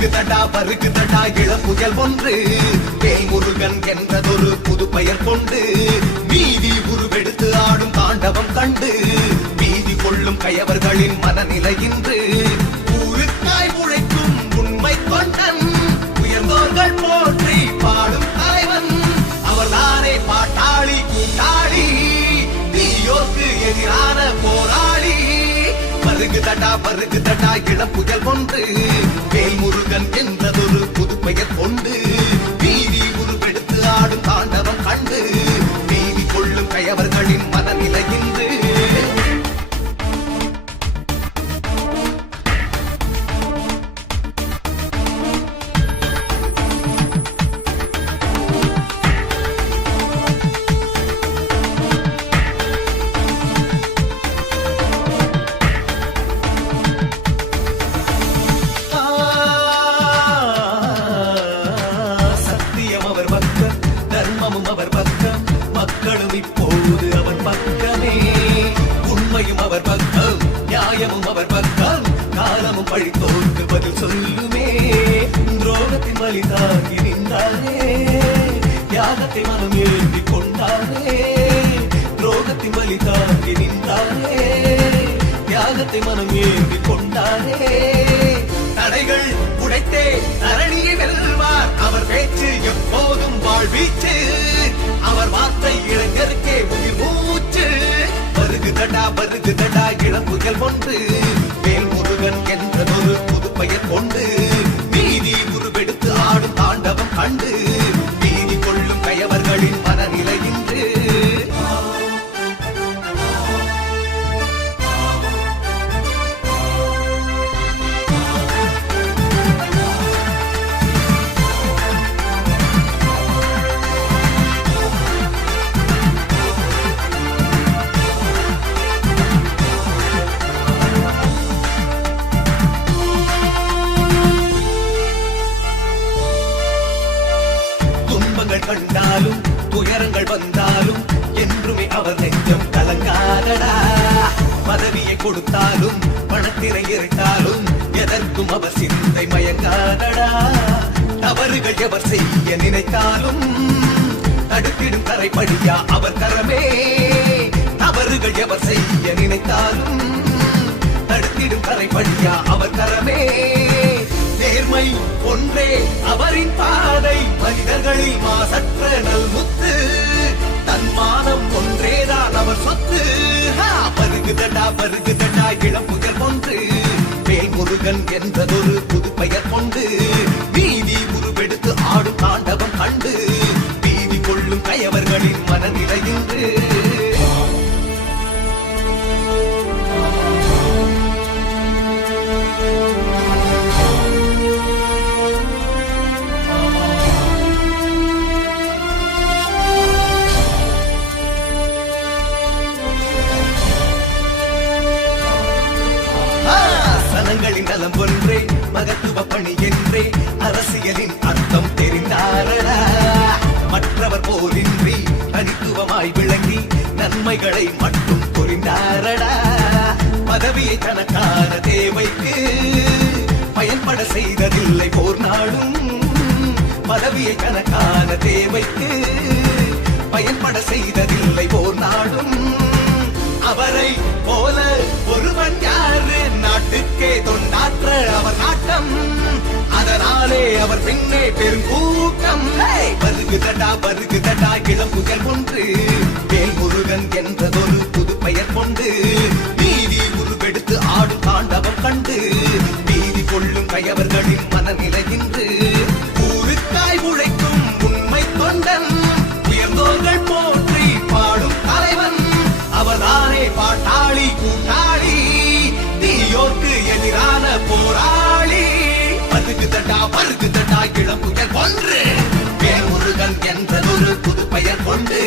பருகுதடா இளப்புயல் ஒன்று வேல்முருகன் என்றதொரு புது பெயர் கொண்டு நீதி உருவெடுத்து ஆடும் தாண்டவம் கண்டு நீதி கொள்ளும் கயவர்களின் மனநிலை இன்று ஊருக்காய் உழைக்கும் உண்மை கொண்டன் உயர்ந்தோர்கள் போற்றி பாடும் தலைவன் அவர்தானே பாட்டாளி கூட்டாளி தீயோர்க்கு எதிரான போராளி பருகுதடா இளப்புயல் ஒன்று வேல்முருகன் என்றதொரு புது பெயர் கொண்டு நீதி உருவெடுத்து ஆடும் தாண்டவம் கண்டு நீதி கொள்ளும் கயவர்களின் மனநிலை இன்று அவர் பக்கம் மக்களும் இப்போது அவர் பக்கமே உண்மையும் அவர் பக்கம் நியாயமும் அவர் பக்கம் காலமும் பழித்தோர்க்கு பதில் சொல்லுமே துரோகத்தின் வழி தாங்கி நின்றாரே தியாகத்தை மனம் ஏந்தி கொண்டாரே துரோகத்தின் வழி தாங்கி நின்றாரே தியாகத்தை மனம் ஏந்தி கொண்டாரே தடைகள் உடைத்தே தரணியை வெல்வார் அவர் பேச்சு எப்போதும் வாழ்வீச்சு அவர் வார்த்தை இளைஞருக்கே உயிர் மூச்சு பருகுதடா இளப்புயல் ஒன்று வேல்முருகன் என்றதொரு புது பெயர் கொண்டு நீதி உருவெடுத்து ஆடும் தாண்டவம் கண்டு நீதி கொள்ளும் கயவர்களின் மனநிலை இன்று கண்டாலும் துயரங்கள் வந்தாலும் என்றுமே அவர் நெஞ்சம் கலங்காதடா பதவியை கொடுத்தாலும் பணத்தினை இருட்டாலும் எதற்கும் அவர் சிந்தை மயங்காதடா தவறுகள் எவர் செய்ய நினைத்தாலும் தடுத்திடும் கரைப்படியா அவர் கரமே தவறுகள் எவர் செய்ய நினைத்தாலும் தடுத்திடும் கரைப்படியா அவர் கரமே நேர்மை ஒன்றே அவரின் பாதை மனிதர்களில் மாசற்ற நல்முத்து தன்மானம் ஒன்றேதான் அவர் சொத்து பருகுதடா இளப்புயல் ஒன்று வேல்முருகன் என்றதொரு புது பெயர் கொண்டு நீதி உருவெடுத்து ஆடும் தாண்டவம் கண்டு நீதி கொள்ளும் கயவர்களின் மனநிலை இன்று நலம் ஒன்றே மகத்துவ பணி என்றே அரசியலின் அர்த்தம் தெரிந்தாரடா மற்றவர் போலின்றி தனித்துவமாய் விளங்கி நன்மைகளை மட்டும் புரிந்தாரடா பதவியை தனக்கான தேவைக்கு பயன்பட செய்ததில்லை போர் நாளும் பதவியை தனக்கான தேவைக்கு பயன்பட செய்ததில்லை போர் நாளும் அவரை போல ஒருவன் யாரு நாட்டுக்கே தொண்டாற்ற அவர் நாட்டம் அதனாலே அவர் பின்னே பெருங்கூட்டம் பருகுதடா இளம்புயல் ஒன்று வேல்முருகன் என்றதொரு புது பெயர் கொண்டு நீதி உருவெடுத்து ஆடும் தாண்டவம் கண்டு நீதி கொள்ளும் கயவர்களின் மனநிலை இன்று ஊருக்காய் உழைக்கும் உண்மை கொண்டன் உயர்ந்தோர்கள் போற்றி பாடும் தலைவன் அவர்தானே பாட்டாளி கூட்டாளி தீயோர்க்கு எதிரான போராளி பருகுதடா இளம்புயல் ஒன்று வேல்முருகன் என்றதொரு புது பெயர் கொண்டு